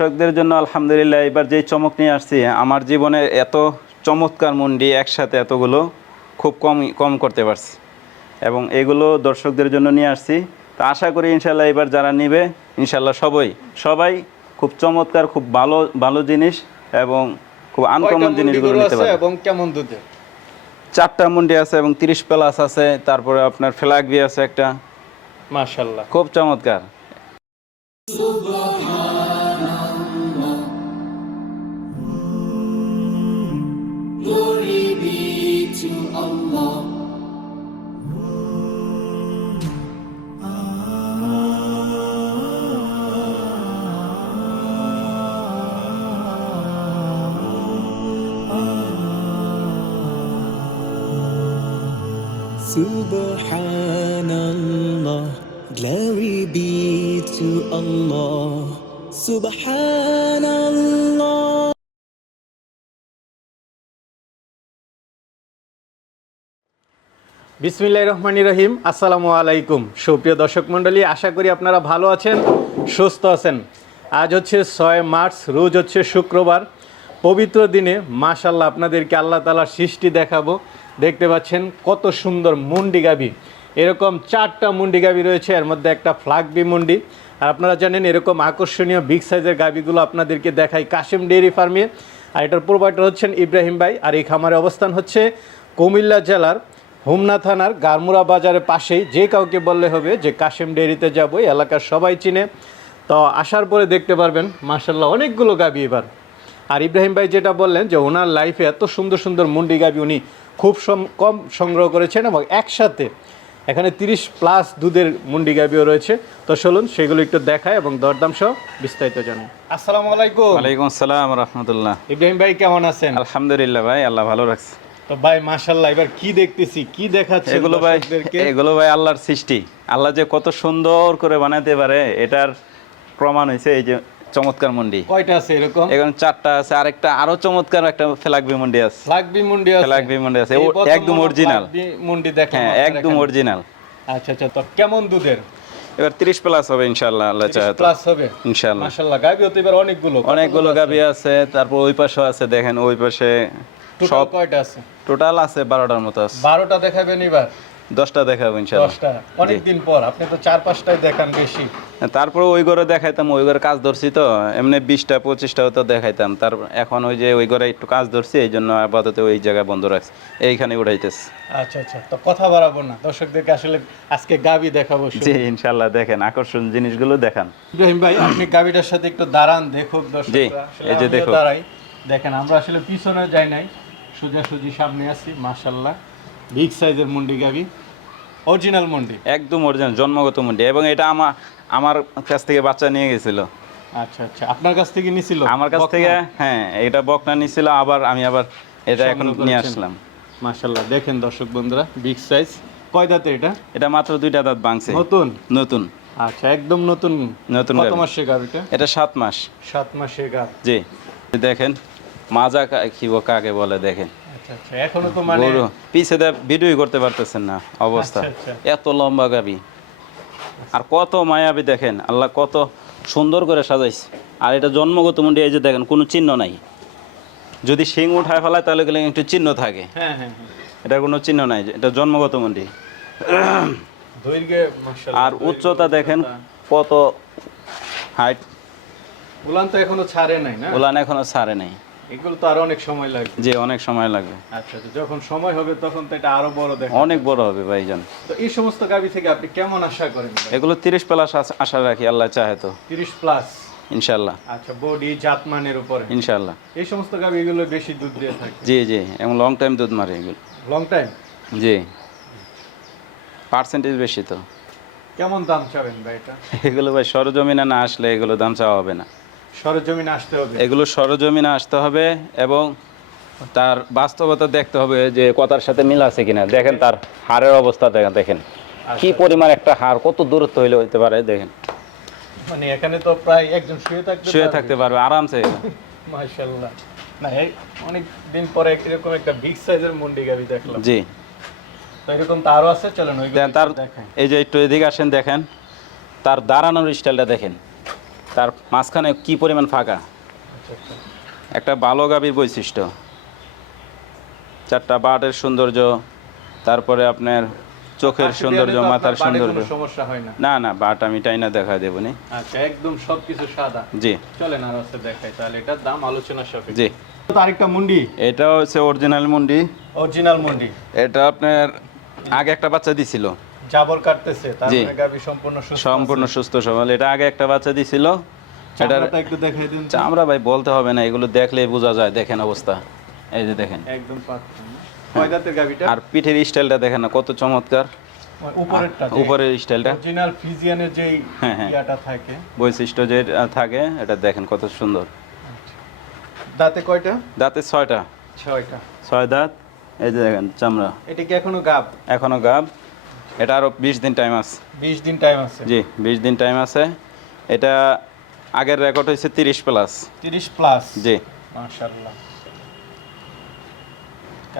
দর্শকদের জন্য আলহামদুলিল্লাহ এবার যেই চমক নিয়ে আসছি আমার জীবনে এত চমৎকার মন্ডি একসাথে এতগুলো খুব কম কম করতে পারছি। এবং এগুলো দর্শকদের জন্য নিয়ে আসছি। তো আশা করি ইনশাল্লাহ এবার যারা নিবে ইনশাল্লাহ সবাই সবাই খুব চমৎকার খুব ভালো ভালো জিনিস এবং খুব আনকমন জিনিসগুলো নিতে পারবে। এবং কেমন দুধে চারটা মুন্ডি আছে এবং তিরিশ প্লাস আছে তারপরে আপনার ফ্ল্যাগবি আছে একটা। মাশাল্লাহ খুব চমৎকার। Glory be to Allah. Subhanallah, to Allah. Subhanallah. বিসমিল্লাহ রহমানি রহিম। আসসালামু আলাইকুম। সুপ্রিয় দর্শক মণ্ডলী, আশা করি আপনারা ভালো আছেন, সুস্থ আছেন। আজ হচ্ছে ছয় মার্চ, রোজ হচ্ছে শুক্রবার। পবিত্র দিনে মাশাল্লাহ আপনাদেরকে আল্লাহ তালার সৃষ্টি দেখাবো। দেখতে পাচ্ছেন কত সুন্দর মুন্ডি গাবি এরকম চারটা মুন্ডি গাবি রয়েছে, এর মধ্যে একটা ফ্লাগবি মুন্ডি। আর আপনারা জানেন এরকম আকর্ষণীয় বিগ সাইজের গাবিগুলো আপনাদেরকে দেখাই কাশিম ডেয়ারি ফার্মে। আর এটার প্রোভাইডার হচ্ছেন ইব্রাহিম ভাই। আর এই খামারের অবস্থান হচ্ছে কুমিল্লা জেলার হোমনা থানার গারমুরা বাজারের পাশেই। যে কাউকে বললে হবে যে কাশিম ডেয়ারিতে যাব এলাকার সবাই চিনে। তো আসার পরে দেখতে পারবেন মার্শাল্লাহ অনেকগুলো গাবি এবার। আর ইব্রাহিম ভাই যেটা বললেন যে ওনার লাইফে এত সুন্দর সুন্দর মুন্ডি গাবি উনি খুব কম সংগ্রহ করেছেন এবং একসাথে এখানে তিরিশ প্লাস দুধের মুন্ডি গাবিও রয়েছে। তো চলুন সেগুলো একটু দেখায় এবং দরদাম সহ বিস্তারিত জানাই আসসালামু আলাইকুম। ওয়ালাইকুম আসসালাম রহমতুল্লাহ। ইব্রাহিম ভাই কেমন আছেন? আলহামদুলিল্লাহ ভাই আল্লাহ ভালো রাখছে। তো ভাই মাশাল্লাহ এবার কি দেখতেছি কি দেখাচ্ছে এগুলো ভাই? এগুলো ভাই আল্লাহর সৃষ্টি। আল্লাহ যে কত সুন্দর করে বানাতে পারে এটার প্রমাণ হয়েছে এই যে চমৎকার মন্ডি। কয়টা আছে এরকম? এখন চারটা আছে আরেকটা আরও চমৎকার একটা ফ্লাগবি মন্ডি আছে। ফ্লাগবি মুন্ডি আছে। ফ্লাগবি মন্ডি আছে। একদম অরিজিনাল। মুন্ডি দেখলাম হ্যাঁ একদম অরিজিনাল। আচ্ছা আচ্ছা তো কেমন দুধের? এবার তিরিশ প্লাস হবে ইনশাল্লাহ আল্লাহ চাহে তো। প্লাস হবে? ইনশাল্লাহ মাশাআল্লাহ গাবি তো এবার অনেকগুলো। অনেকগুলো গাবি আছে তারপর ওই পাশেও আছে দেখেন ওই পাশে সব কয়টা আছে? টোটাল আছে বারোটার মতো আছে। বারোটা দেখাবেন এবার। দশটা দেখাবো ইনশাল্লাহ দশটা। অনেকদিন পর আপনি তো চার পাঁচটাই দেখান বেশি। তারপরে ওই ঘরে দেখাইতাম ওই ঘরে কাজ ধরছি তো এমনি বিশটা পঁচিশটাও তো দেখাইতাম। তার এখন ওই যে ওই ঘরে একটু কাজ ধরছি এই জন্য আপাতত ওই জায়গায় বন্ধ রাখছি এইখানে উঠাইতেছি। আচ্ছা আচ্ছা তো কথা বাড়াবো না। দর্শকদেরকে আসলে আজকে গাবি দেখাবো। জি ইনশাল্লাহ দেখেন আকর্ষণ জিনিসগুলো দেখান। ইব্রাহিম ভাই আপনি গাবিটার সাথে একটু দাঁড়ান দেখুক দর্শকরা। জি, এই যে দেখুক। দাঁড়াই। দেখেন আমরা আসলে পিছনে যাই নাই সোজাসুজি সামনে আছি মাশাল্লাহ বিগ সাইজের মুন্ডি গাবি। অরিজিনাল মুন্ডি একদম অরিজিনাল জন্মগত মুন্ডি এবং এটা আমার আমার কাছ থেকে বাচ্চা নিয়ে গেছিল। আচ্ছা আচ্ছা। আপনার কাছ থেকে নিছিল? আমার কাছ থেকে হ্যাঁ এটা বকনা নিছিল আবার আমি আবার এটা এখন নিয়ে। আসলাম। মাশাল্লাহ দেখেন দর্শক বন্ধুরা বিগ সাইজ কয় দাঁতে এটা? এটা মাত্র দুইটা দাঁত ভাঙছে। নতুন? নতুন। আচ্ছা একদম নতুন। নতুন কত গাভী। মাসের গাবিটা এটা? সাত মাস। সাত মাসের গাব জি। দেখেন মাজা কা- কাকে বলে দেখেন। আচ্ছা আচ্ছা এখনও তো মানে গরু পিছে দেখ ভিডিওই করতে পারতেছেন না অবস্থা। আচ্ছা, এত লম্বা গাবি। আর কত মায়াবী দেখেন আল্লাহ কত সুন্দর করে সাজাইছে। আর এটা জন্মগত মুন্ডি এই যে দেখেন কোনো চিহ্ন নাই। যদি শিং উঠায় ফেলায় তাহলে গেলে একটু চিহ্ন থাকে। হ্যাঁ হ্যাঁ হ্যাঁ। এটা কোনো চিহ্ন নাই এটা জন্মগত মুন্ডি। আর উচ্চতা দেখেন কত হাইট উলান তো এখনও ছাড়ে নাই না? ওলান এখনও ছাড়ে নাই। এগুলো তো আরও অনেক সময় লাগবে। যে অনেক সময় লাগবে। আচ্ছা যখন সময় হবে তখন তো এটা আরও বড় দেখো অনেক বড় হবে ভাইজান। তো এই সমস্ত গাবি থেকে আপনি কেমন আশা করেন? এগুলো তিরিশ প্লাস আশা রাখি আল্লাহ চাহে তো। তিরিশ প্লাস ইনশাল্লাহ আচ্ছা বডি জাতমানের উপরে। ইনশাল্লাহ এই সমস্ত গাবি এগুলো বেশি দুধ দিয়ে থাকে? জি জি এবং লং টাইম দুধ মারে এগুলো। লং টাইম জি। পার্সেন্টেজ বেশি তো। কেমন দাম চাবেন ভাই এটা? এগুলো ভাই সরজমিনে না আসলে এগুলো দাম চাওয়া হবে না। সরজমিন আসতে হবে। এগুলো সরজমিনে আসতে হবে এবং তার বাস্তবতা দেখতে হবে যে কথার সাথে মিল আছে কিনা। দেখেন তার হাড়ের অবস্থা দেখেন দেখেন। কি পরিমাণ একটা হাড় কত দূরত্ব হইলে হইতে পারে দেখেন। মানে এখানে তো প্রায় একজন শুয়ে থাকতে শুয়ে থাকতে পারবে আরামসে। মাশাআল্লাহ। না এই অনেক দিন পরে এরকম একটা বিগ সাইজের মুন্ডি গাবি দেখলাম। জি। তো এরকম তো আরও আছে চলেন দেন তার দেখেন এই যে একটু এদিকে আসেন দেখেন। তার দাঁড়ানোর স্টাইলটা দেখেন। তার মাঝখানে কি পরিমাণ ফাঁকা? আচ্ছা আচ্ছা। একটা ভালো গাভীর বৈশিষ্ট্য। চারটা বাটের সৌন্দর্য তারপরে আপনার চোখের সৌন্দর্য মাথার সৌন্দর্য। সমস্যা হয় না। না না বাট আমি টাইনা দেখা দেবো নি। আচ্ছা একদম সবকিছু সাদা। জি। চলেন আর হচ্ছে দেখাই তাহলে এটার দাম আলোচনা সাপেক্ষে। জি। আরেকটা মুন্ডি। এটা হচ্ছে অরিজিনাল মুন্ডি। অরিজিনাল মুন্ডি। এটা আপনার আগে একটা বাচ্চা দিছিল। জাবর কাটতেছে তার মানে গাবি সম্পূর্ণ সুস্থ সম্পূর্ণ সুস্থ সবল। এটা আগে একটা বাচ্চা দিছিল। চামড়াটা একটু দেখাই দিন। আমরা ভাই বলতে হবে না এগুলো দেখলেই বোঝা যায়। দেখেন অবস্থা। এই যে দেখেন। একদম পাতলা দাঁতের গাবিটা আর পিঠের স্টাইলটা দেখেন না কত চমৎকার। উপরেরটা উপরের স্টাইলটা। অরিজিনাল ফিজিয়ানের যেই হ্যাঁ, হ্যাঁ। ইয়াটা থাকে। বৈশিষ্ট্য যে থাকে এটা দেখেন কত সুন্দর। দাঁতে কয়টা? দাঁতে ছয়টা। ছয়টা। ছয় দাঁত। এই যে দেখেন চামড়া। এটা কি এখনও গাব? এখনও গাব। এটা আরও বিশ দিন টাইম আছে। বিশ দিন টাইম আছে। জি বিশ দিন টাইম আছে। এটা আগের রেকর্ড হয়েছে তিরিশ প্লাস তিরিশ প্লাস জি। মাশাল্লাহ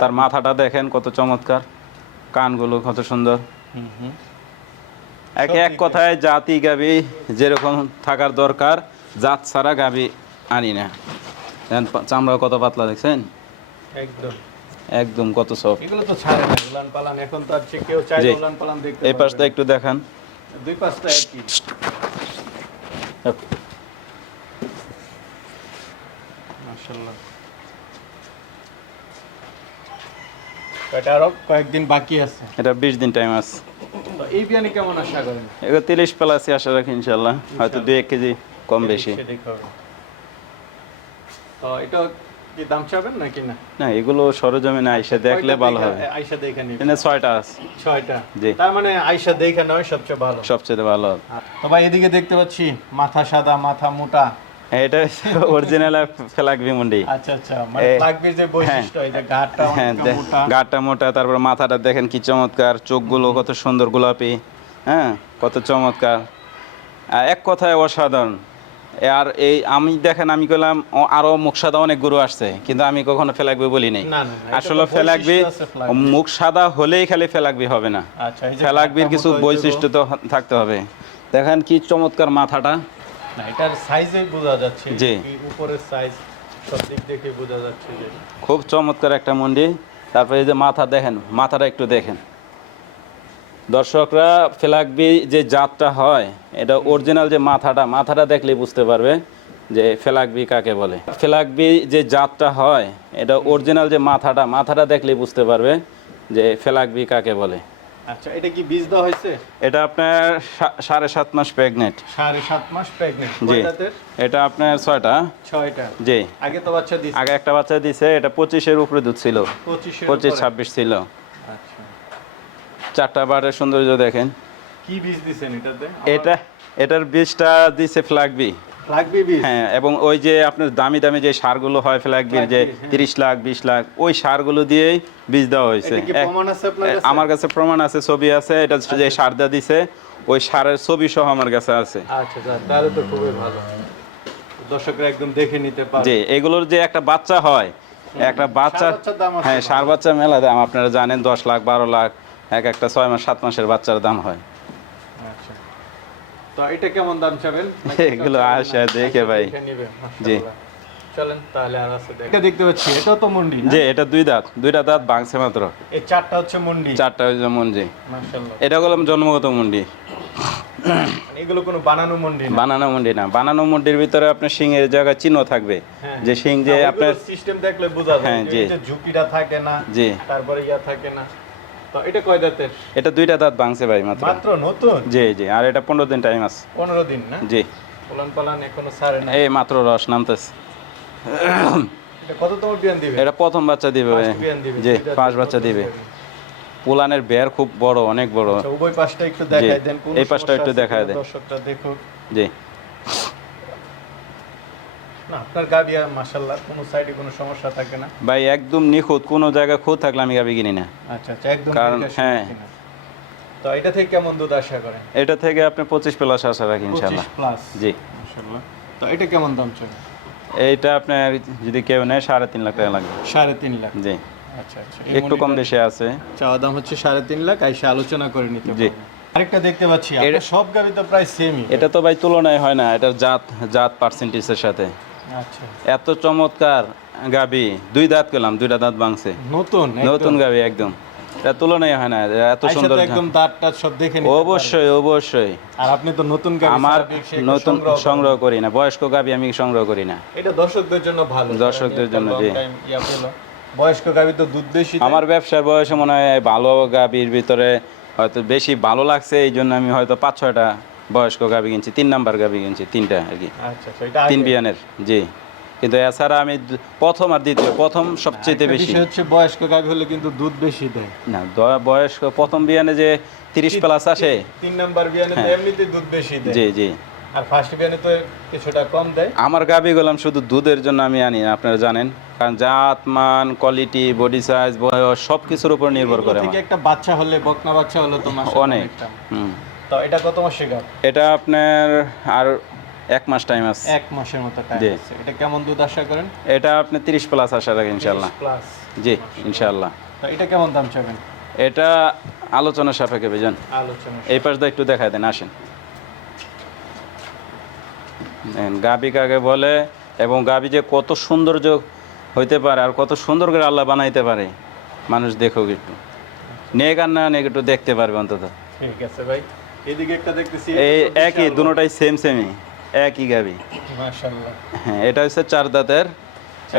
তার মাথাটা দেখেন কত চমৎকার। কানগুলো কত সুন্দর। হুম হুম। একে এক কথায় জাতি গাবি যেরকম থাকার দরকার জাত ছাড়া গাবি আনি না। চামড়া কত পাতলা দেখছেন? একদম। একদম কত সফট এগুলো তো ছাড়ে না উলান পালান এখন তো আর কেউ চাইলে জি। উলান পালান দেখতে এই পাশটা একটু দেখান। দুই পাঁচটা একই। আরও কয়েকদিন বাকি আছে। এটা বিশ দিন টাইম আছে। এই বিয়ানি কেমন আশা করেন? প্লাসই আশা রাখি হয়তো দুই এক কেজি কম বেশি। সেদিক তো এটা কি দাম চাবেন নাকি না? না এগুলো সরজমিনে আইসে দেখলে ভালো হবে আইসা দেখে নিবে এখানে ছয়টা আছে। ছয়টা? জি। তার মানে আইসা দেখে নয় সবচেয়ে ভালো। সবচেয়ে ভালো। তো ভাই এদিকে দেখতে পাচ্ছি মাথা সাদা মাথা মোটা। এটা অরিজিনাল ফেলাক বিমুন্ডি আচ্ছা আচ্ছা মানে এ, যে বৈশিষ্ট্য এই যে ঘাটটা হ্যাঁ অনেকটা দে- মোটা। গাটা মোটা তারপর মাথাটা দেখেন কি চমৎকার চোখগুলো কত সুন্দর গোলাপি হ্যাঁ কত চমৎকার। এক কথায় অসাধারণ। আর এই আমি দেখেন আমি কইলাম আরও মুখ সাদা অনেক গরু আসছে কিন্তু আমি কখনো ফেলাকবি বলি নাই। আসলে ফেলাকবি। মুখ সাদা হলেই খালি ফেলাকবি হবে না। আচ্ছা ফেলাকবির কিছু বৈশিষ্ট্য তো থাকতে হবে। দেখেন কি চমৎকার মাথাটা। না, এটার সাইজে বোঝা যাচ্ছে। জি। উপরের সাইজ সব দিক দেখে বোঝা যাচ্ছে খুব চমৎকার একটা মন্ডি তারপরে এই যে মাথা দেখেন মাথাটা একটু দেখেন। দর্শকরা ফেলাকবি যে জাতটা হয় এটা অরিজিনাল যে মাথাটা মাথাটা দেখলে বুঝতে পারবে যে ফেলাকবি কাকে বলে। ফেলাকবি যে জাতটা হয় এটা অরিজিনাল যে মাথাটা মাথাটা দেখলে বুঝতে পারবে যে ফেলাকবি কাকে বলে। আচ্ছা এটা কি বীজ দেওয়া হয়েছে? এটা আপনার সাড়ে সাত মাস প্রেগনেন্ট সাড়ে সাত মাস প্রেগনেন্ট জি। এটা আপনার ছয়টা। ছয়টা। জি। আগে তো বাচ্চা দিচ্ছে আগে একটা বাচ্চা দিছে এটা পঁচিশের উপরে দুধ ছিল। পঁচিশ ছাব্বিশ ছিল। আচ্ছা। চারটা বারের সৌন্দর্য দেখেন। কি বীজ দিছেন এটাতে? এটা এটার বীজটা দিছে ফ্ল্যাগবি হ্যাঁ এবং ওই যে আপনার দামি দামি যে সারগুলো হয় ফ্ল্যাগবির যে হ্যাঁ। তিরিশ লাখ বিশ লাখ ওই সারগুলো দিয়েই বীজ দেওয়া হয়েছে। এটা কি প্রমাণ আছে আপনার কাছে? আমার কাছে প্রমাণ আছে ছবি আছে এটা যে সার দেওয়া দিছে ওই সারের ছবি সহ আমার কাছে আছে। আচ্ছা যাক, তাহলে তো খুবই ভালো। দর্শকরা একদম দেখে নিতে পারে যে এগুলোর যে একটা বাচ্চা হয় একটা বাচ্চা হ্যাঁ সার বাচ্চা মেলা দাম আপনারা জানেন দশ লাখ বারো লাখ। এক একটা ছয় মাস সাত মাসের বাচ্চার দাম হয়। আচ্ছা। তো এটা কেমন দাম চাবেন? এগুলো আসে দেখে ভাই। জি। চলেন তাহলে আর আছে এটা দেখতে পাচ্ছি এটাও তো মন্ডি না? এটা দুই দাঁত দুইটা দাঁত ভাঙছে মাত্র। এই চারটা হচ্ছে মন্ডি। চারটা হচ্ছে মন্ডি। মাশাআল্লাহ। এটা হলাম জন্মগত মন্ডি। মানে এগুলো কোনো বানানো মন্ডি না? বানানো মন্ডি না। বানানো মন্ডির ভিতরে আপনার শিংয়ের জায়গায় চিহ্ন থাকবে। হ্যাঁ, যে শিং যে আপনার সিস্টেম দেখলে বোঝা যায় হ্যাঁ, জি। যে ঝুঁকিটা থাকে না জি। তারপরে ইয়া থাকে না। তো এটা কয় দাঁতের? এটা দুইটা দাঁত ভাঙছে ভাই মাত্র। মাত্র নতুন? জি জি আর এটা পনেরো দিন টাইম আছে। পনেরো দিন না? জি। পোলান পালান এখনও না। এই মাত্র রস নামতেছে। কততম বিয়ান দিবে? এটা প্রথম বাচ্চা দিবে ভাই। জি পাঁচ বাচ্চা দিবে। পুলানের বের খুব বড় অনেক বড়। আচ্ছা, উভয় পাশটা একটু দেখাই দেন এই পাশটা একটু দেখায় দেন। দর্শকটা দেখুক। জি। আপনার গাবিয়া মাশাআল্লাহ কোনো সাইডে কোনো সমস্যা থাকে না। ভাই একদম নিখুঁত কোনো জায়গায় খুঁত থাকলে আমি গাবি কিনি না। আচ্ছা আচ্ছা একদম কারণ, হ্যাঁ। তো এটা থেকে কেমন দুধ আশা করেন? এটা থেকে আপনি পঁচিশ প্লাস আশা রাখি ইনশাল্লাহ প্লাস জি। তো এটা কেমন দাম চলে এইটা আপনার যদি কেউ নেয় সাড়ে তিন লাখ টাকা লাগবে। সাড়ে তিন লাখ? জি। আচ্ছা আচ্ছা একটু কম বেশি আছে। চাওয়া দাম হচ্ছে সাড়ে তিন লাখ আইসা আলোচনা করে নিতে জি। আরেকটা দেখতে পাচ্ছি আপনার সব গাবি তো প্রায় সেমই এটা তো ভাই তুলনায় হয় না এটার জাত জাত পার্সেন্টেজের সাথে। এত চমৎকার গাবি। দুই দাঁত পেলাম দুইটা দাঁত ভাঙছে। নতুন নতুন গাবি একদম। হয় না এত সুন্দর একদম দাঁত সব দেখে অবশ্যই অবশ্যই। আর আপনি তো নতুন আমার নতুন সংগ্রহ করি না বয়স্ক গাবি আমি সংগ্রহ করি না। এটা দর্শকদের জন্য ভালো। দর্শকদের জন্য, জি। বয়স্ক গাবি তো দুধ বেশি আমার ব্যবসার বয়সে মনে হয় ভালো গাবির ভিতরে হয়তো বেশি ভালো লাগছে এই জন্য আমি হয়তো পাঁচ ছয়টা বয়স্ক গাবি কিনছি তিন নাম্বার গাবি কিনছি তিনটা আর কি। আচ্ছা আচ্ছা, তিন বিয়ানের জি। কিন্তু এছাড়া আমি প্রথম আর দ্বিতীয় প্রথম সবচেয়ে বেশি। হচ্ছে বয়স্ক গাবি হলে কিন্তু দুধ বেশি দেয়। না বয়স্ক প্রথম বিয়ানে যে তিরিশ প্লাস আসে তিন নাম্বার বিয়ানে তো হ্যাঁ। এমনিতে দুধ বেশি দেয়। জি জি। আর ফার্স্ট বিয়ানে তো কিছুটা কম দেয়। আমার গাবি গোলাম শুধু দুধের জন্য আমি আনি না, আপনারা জানেন। কারণ জাত মান কোয়ালিটি বডি সাইজ বয়স সব কিছুর উপর নির্ভর করে একটা বাচ্চা হলে বকনা বাচ্চা হলে তো মাসে অনেক হুম। তো এটা কত মাসে গাব এটা আপনার আর এক মাস টাইম আছে। এক মাসের মতো টাইম আছে। এটা কেমন দুধ আশা করেন? এটা আপনি তিরিশ প্লাস আশা রাখেন ইনশাল্লাহ প্লাস জি ইনশাল্লাহ তো এটা কেমন দাম চাবেন? এটা আলোচনা সাপেক্ষে বেজন আলোচনা এই একটু দেখায় দেন আসেন। গাবি কাকে বলে এবং গাবি যে কত সৌন্দর্য হইতে পারে আর কত সুন্দর করে আল্লাহ বানাইতে পারে মানুষ দেখুক একটু। নেক আর না নেক একটু দেখতে পারবে অন্তত। ঠিক আছে ভাই। এদিকে একটা দেখতেছি এই একই দুটোটাই সেম সেমই একই গাবি। মাশাআল্লাহ। হ্যাঁ এটা হচ্ছে চার দাঁতের।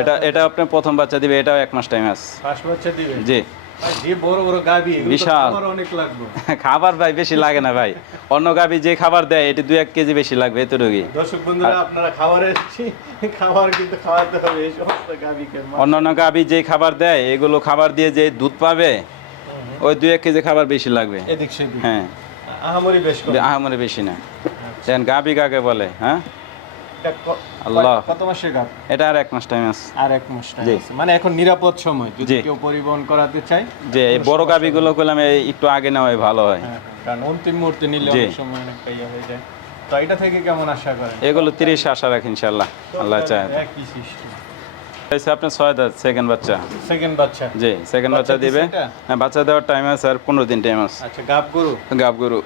এটা এটা আপনি প্রথম বাচ্চা দিবে এটাও এক মাস টাইম আছে। ফার্স্ট বাচ্চা দিবে? জি। ভাই, বড় বড় গাবি বিশাল। খাবার অনেক লাগবে। খাবার ভাই বেশি লাগে না ভাই। অন্য গাবি যে খাবার দেয় এটি দু এক কেজি বেশি লাগবে এতটুকুই। দর্শক বন্ধুরা আপনারা খাবারে এসেছি খাবার কিন্তু খাওয়াতে হবে এই সমস্ত গাবিকে অন্য অন্য গাবি যে খাবার দেয় এগুলো খাবার দিয়ে যে দুধ পাবে ওই দু এক কেজি খাবার বেশি লাগবে। এদিক সেদিক। হ্যাঁ। আহামরি বেশ না। দেন গাবি কাকে বলে হ্যাঁ? এটা আল্লাহ। কত মাসের গাব? এটা আর এক মাস টাইম আছে। আর এক মাস। আছে। মানে এখন নিরাপদ সময় যদি কেউ পরিবহন করাতে চায় যে এই বড় গাবিগুলো করলাম একটু আগে নেওয়াই ভালো হয়। হ্যাঁ, কারণ অন্তিম মুহূর্তে নিলে অনেক সময় অনেকটা ইয়ে হয়ে যায়। তো এটা থেকে কেমন আশা করেন? এগুলো তিরিশ আশা রাখি ইনশাল্লাহ আল্লাহ চায়। একই আপনার ছয় দাঁত সেকেন্ড বাচ্চা। সেকেন্ড বাচ্চা। জি সেকেন্ড বাচ্চা দিবে। হ্যাঁ বাচ্চা দেওয়ার টাইম আছে আর পনেরো দিন টাইম আছে। আচ্ছা গাব গরু? গাব গরু।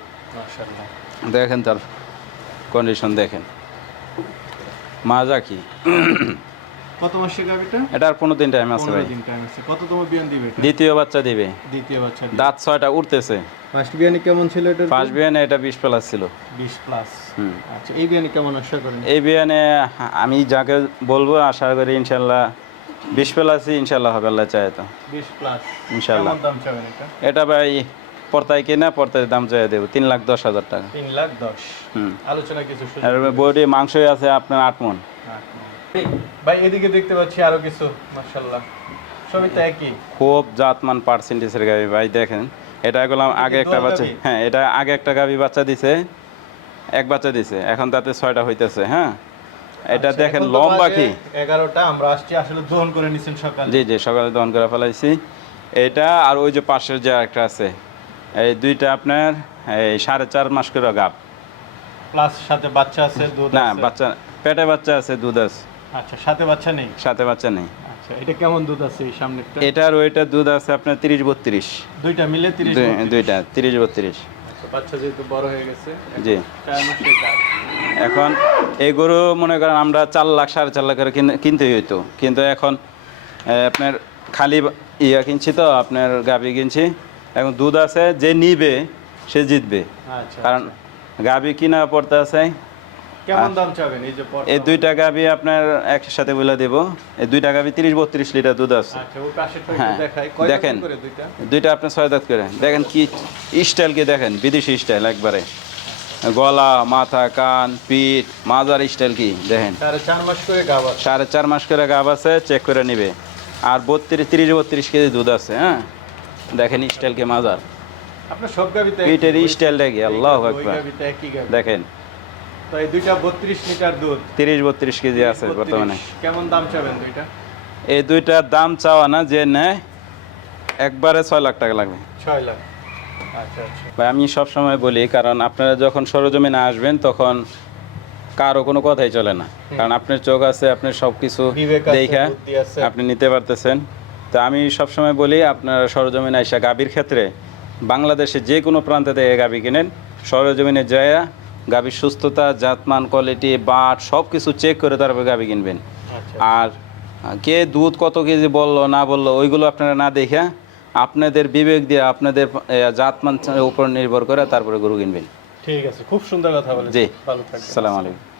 দেখেন তার কন্ডিশন দেখেন। মাজা কি? কত মাসের গাবিটা এটা আর পনেরো দিন টাইম আছে ভাই। দিন টাইম আছে। কততম বিয়ান দিবে এটা? দ্বিতীয় বাচ্চা দিবে। দ্বিতীয় বাচ্চা দাঁত ছয়টা উঠতেছে। ফার্স্ট বিয়ানি কেমন ছিল এটা ফার্স্ট বিয়ানে এটা বিশ প্লাস ছিল। বিশ প্লাস হুম। আচ্ছা এই বিয়ানি কেমন আশা করেন? এই বিয়ানে আমি যাকে বলব আশা করি ইনশাল্লাহ বিশ প্লাসই ইনশাল্লাহ হবে আল্লাহ চায় তো। বিশ প্লাস ইনশাল্লাহ। কেমন দাম চাবেন এটা? এটা ভাই পর্তায় কিনা পর্তায় দাম চাই দেবো। তিন লাখ দশ হাজার টাকা। তিন লাখ দশ। হুম। আলোচনা কিছু আর বডি মাংসই আছে আপনার আট মন। ভাই এদিকে দেখতে পাচ্ছি আরও কিছু মাশাআল্লাহ। সবই তো একই। খুব জাতমান পার্সেন্টেজের গাবি ভাই দেখেন। এটা আগে একটা বাচ্চা হ্যাঁ এটা আগে একটা গাবি বাচ্চা দিছে এক বাচ্চা দিছে এখন তাতে ছয়টা হইতেছে হ্যাঁ? এটা আচ্ছা, দেখেন লম্বা কি? এগারোটা আমরা আসছি আসলে দোহন করে নিছেন সকালে। জি জি সকালে দহন করে ফেলাইছি। এটা আর ওই যে পাশের যে একটা আছে এই দুইটা আপনার এই সাড়ে চার মাস করে গাব। প্লাস সাথে বাচ্চা আছে দুধ না বাচ্চা পেটে বাচ্চা আছে দুধ আছে। আচ্ছা সাথে বাচ্চা নেই? সাথে বাচ্চা নেই। আচ্ছা এটা কেমন দুধ আছে এই সামনেরটা? এটা আর দুধ আছে আপনার তিরিশ বত্রিশ। দুইটা মিলে 30 দুইটা আচ্ছা বাচ্চা যেহেতু বড় হয়ে গেছে জি। এখন এই গরু মনে করেন আমরা চার লাখ সাড়ে চার লাখ করে কিন- কিনতেই হইতো। কিন্তু এখন আপনার খালি ইয়া কিনছি তো আপনার গাভি কিনছি। এখন দুধ আছে যে নিবে সে জিতবে। আচ্ছা কারণ গাভি কিনা পড়তে আছে কেমন দাম চাবেন? এই যে এই দুইটা গাভি আপনার একসাথে বলে দেব। এই দুইটা গাভি তিরিশ বত্রিশ লিটার দুধ আছে। আচ্ছা হ্যাঁ, দেখেন। দুইটা? দুইটা আপনি ছয় দাঁত করে। দেখেন কি স্টাইল কি দেখেন বিদেশি স্টাইল একবারে। গলা মাথা কান পিঠ মাজার স্টাইল কি দেখেন। সাড়ে চার মাস করে গাব আছে। চার মাস করে গাব আছে চেক করে নিবে। আর বত্রিশ তিরিশ বত্রিশ কেজি দুধ আছে হ্যাঁ? দেখেন স্টাইল কি মাজার। আপনার সব গাবিতে পিঠের স্টাইল দেখি আল্লাহ একবার দেখেন তো এই দুইটা 32 লিটার দুধ। তিরিশ বত্রিশ কেজি আছে বর্তমানে। কেমন দাম চাবেন দুইটা? এই দুইটার দাম চাওয়া না যে নেয় একবারে ছয় লাখ টাকা লাগবে। 6 লাখ। আচ্ছা আচ্ছা। ভাই আমি সব সময় বলি কারণ আপনারা যখন সরজমিনে আসবেন তখন কারও কোনো কথাই চলে না। কারণ আপনার চোখ আছে আপনার সব কিছু দেখা আপনি নিতে পারতেছেন। তো আমি সবসময় বলি আপনারা সরজমিনে আইসা গাভীর ক্ষেত্রে বাংলাদেশে যে কোনো প্রান্ত থেকে গাভী কিনেন সরজমিনে যায় গাভীর সুস্থতা জাতমান কোয়ালিটি বাট সব কিছু চেক করে তারপরে গাভী কিনবেন। আচ্ছা। আর কে দুধ কত কেজি বলল না বলল ওইগুলো আপনারা না দেখে আপনাদের বিবেক দিয়ে আপনাদের জাতমান উপর নির্ভর করে তারপরে গরু কিনবেন। ঠিক আছে খুব সুন্দর কথা বলেন জি। সালাম আলাইকুম।